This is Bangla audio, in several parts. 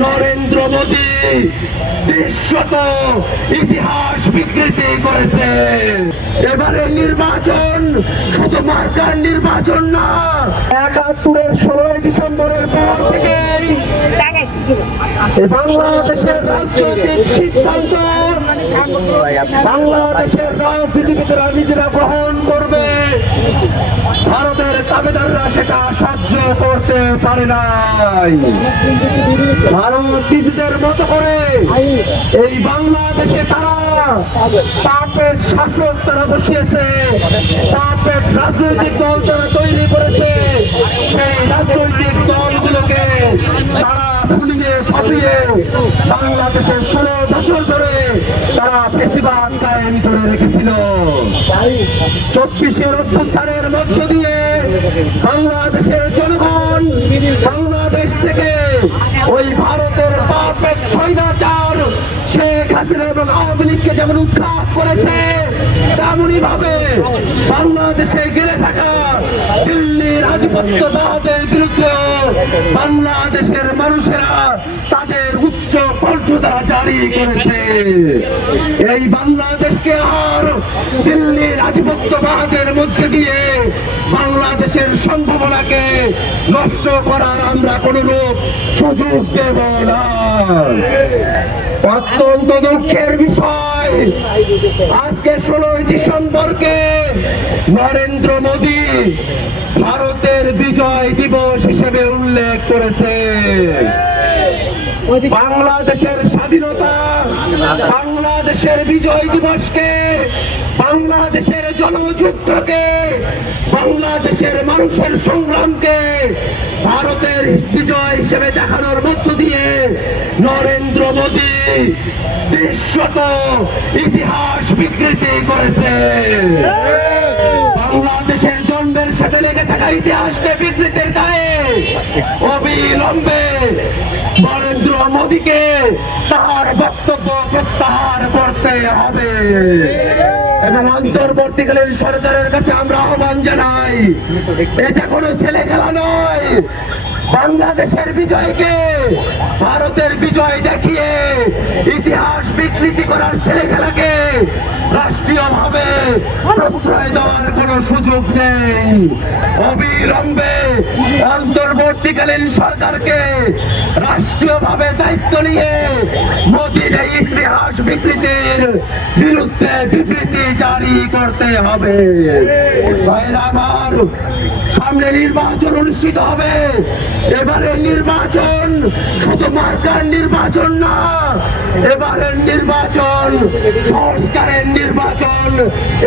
নরেন্দ্র মোদী বিশ্বত ইতিহাস বিকৃতি করেছে। এবারে নির্বাচন শুধু মার্কার নির্বাচন না, ৭১-এর ১৬ ডিসেম্বরের পর থেকেই বাংলাদেশের রাজনৈতিক সিদ্ধান্ত বাংলাদেশের রাজনীতিবিদরা নিজেরা গ্রহণ করবে। ভারতের দাবিদাররা সেটা সহ্য করতে পারে নাই। ভারত নিজেদের মতো করে এই বাংলাদেশে তারা পাপের শাসক তারা বসিয়েছে, পাপের রাজনৈতিক দল তারা তৈরি করেছে। সেই রাজনৈতিক দলগুলোকে তারা ভুলিয়ে ফাঁপিয়ে বাংলাদেশের ১৬ বছর ধরে তারা ফেসিবাদ কায়েম করে রেখেছিল। ২৪-এর অভ্যুত্থানের মধ্য দিয়ে বাংলাদেশের জনগণ বাংলাদেশ থেকে ওই ভারতের পাপের স্বৈরাচার শেখ হাসিনা এবং আওয়ামী লীগকে যেমন উৎখাত করেছে, তেমনই ভাবে বাংলাদেশে গেলে থাকা দিল্লির আধিপত্যবাদের বিরুদ্ধে বাংলাদেশের মানুষেরা তাদের উচ্চ কণ্ঠ তারা জারি করেছে। এই বাংলাদেশকে আর দিল্লির আধিপত্যবাদের মধ্যে দিয়ে বাংলাদেশের সম্ভাবনাকে নষ্ট করার আমরা কোনরূপ সুযোগ দেব না। অত্যন্ত দুঃখের বিষয়, আজকে ১৬ ডিসেম্বরকে নরেন্দ্র মোদী ভারতের বিজয় দিবস হিসেবে উল্লেখ করেছে। বাংলাদেশের স্বাধীনতা, বাংলাদেশের বিজয় দিবসকে, বাংলাদেশের জনযুদ্ধকে, বাংলাদেশের মানুষের সংগ্রামকে ভারতের বিজয় হিসেবে দেখানোর মধ্য দিয়ে নরেন্দ্র মোদী বিশ্বত ইতিহাস বিকৃতি করেছে। বাংলাদেশের জন্মের সাথে লেগে থাকা ইতিহাসকে বিকৃতির দায়ে অবিলম্বে নরেন্দ্র মোদীকে তার বক্তব্য প্রত্যাহার করতে হবে এবং অন্তর্বর্তীকালীন সরকারের কাছে আমরা আহ্বান জানাই, এটা কোনো ছেলে খেলা নয়। বাংলাদেশের বিজয়কে ভারতের বিজয় দেখিয়ে ইতিহাস বিকৃতি করার ছেলে খেলাকে রাষ্ট্রীয়ভাবে প্রশ্রয় দেওয়ার কোনো সুযোগ নেই। অবিলম্বে অন্তর্বর্তীকালীন সরকারকে রাষ্ট্রীয়ভাবে দায়িত্ব নিয়ে মোদীর এই ইতিহাস বিকৃতির বিরুদ্ধে বিবৃতি জারি করতে হবে। ভাইরা আমার, সামনে নির্বাচন অনুষ্ঠিত হবে। এবারের নির্বাচন শুধু মার্কার নির্বাচন না, এবারের নির্বাচন সংস্কারের নির্বাচন।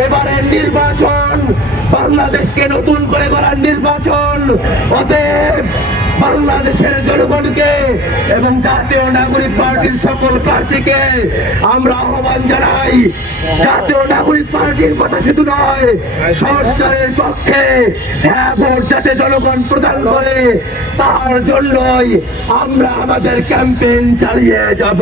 এবারের নির্বাচন বাংলাদেশকে নতুন করে গড়ার নির্বাচন। অতএব বাংলাদেশের জনগণকে এবং জাতীয় নাগরিক পার্টির সকল প্রার্থীকে আমরা আহ্বান জানাই, জাতীয় নাগরিক পার্টির কথা শুধু নয়, সংস্কারের পক্ষে হ্যাঁ ভোট যাতে জনগণ প্রদান করে তার জন্যই আমরা আমাদের ক্যাম্পেইন চালিয়ে যাব।